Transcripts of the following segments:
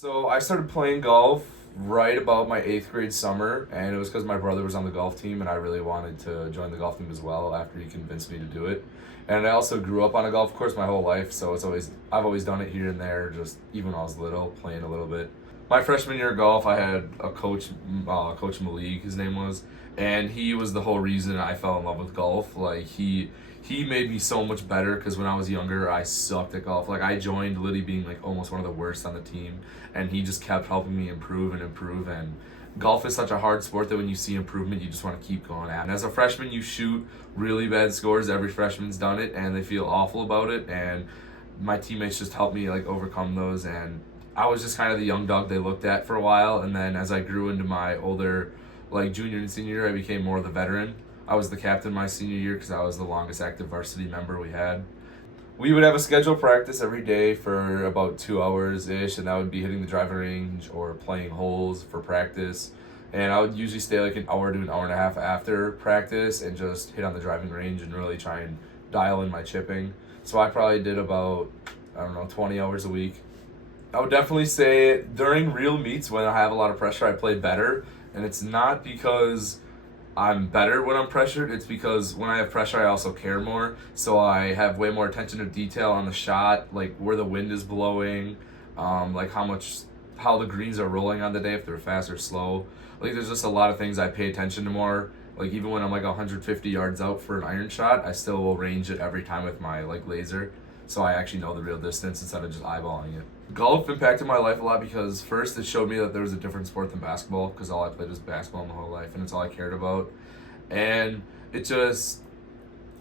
So I started playing golf right about my 8th grade summer, and it was because my brother was on the golf team, and I really wanted to join the golf team as well after he convinced me to do it. And I also grew up on a golf course my whole life, so I've always done it here and there, just even when I was little, playing a little bit. My freshman year of golf, I had a coach, Coach Malik, his name was, and he was the whole reason I fell in love with golf. Like he made me so much better because when I was younger, I sucked at golf. Like I joined literally being like almost one of the worst on the team, and he just kept helping me improve and improve. And golf is such a hard sport that when you see improvement, you just want to keep going at it. And as a freshman, you shoot really bad scores. Every freshman's done it, and they feel awful about it. And my teammates just helped me like overcome those. And I was just kind of the young dog they looked at for a while. And then as I grew into my older, like junior and senior year, I became more of the veteran. I was the captain my senior year because I was the longest active varsity member we had. We would have a scheduled practice every day for about 2 hours ish, and that would be hitting the driving range or playing holes for practice. And I would usually stay like an hour to an hour and a half after practice and just hit on the driving range and really try and dial in my chipping. So I probably did about, I don't know, 20 hours a week. I would definitely say during real meets when I have a lot of pressure, I play better. And it's not because I'm better when I'm pressured. It's because when I have pressure, I also care more. So I have way more attention to detail on the shot, like where the wind is blowing, like how the greens are rolling on the day, if they're fast or slow. Like there's just a lot of things I pay attention to more. Like even when I'm like 150 yards out for an iron shot, I still will range it every time with my like laser. So I actually know the real distance instead of just eyeballing it. Golf impacted my life a lot because first it showed me that there was a different sport than basketball because all I played was basketball my whole life and it's all I cared about. And it just,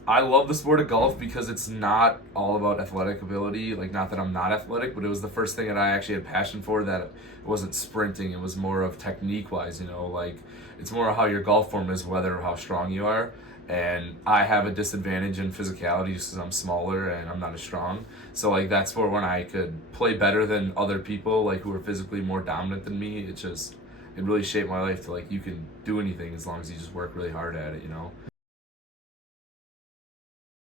I love the sport of golf because it's not all about athletic ability. Like, not that I'm not athletic, but it was the first thing that I actually had passion for, that it wasn't sprinting. It was more of technique wise, like it's more of how your golf form is, whether how strong you are. And I have a disadvantage in physicality just because I'm smaller and I'm not as strong. So like that's for when I could play better than other people like who are physically more dominant than me. It really shaped my life to like you can do anything as long as you just work really hard at it.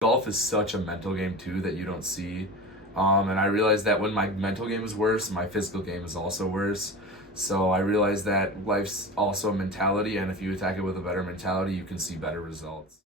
Golf is such a mental game too that you don't see. And I realized that when my mental game is worse, my physical game is also worse. So I realized that life's also a mentality, and if you attack it with a better mentality, you can see better results.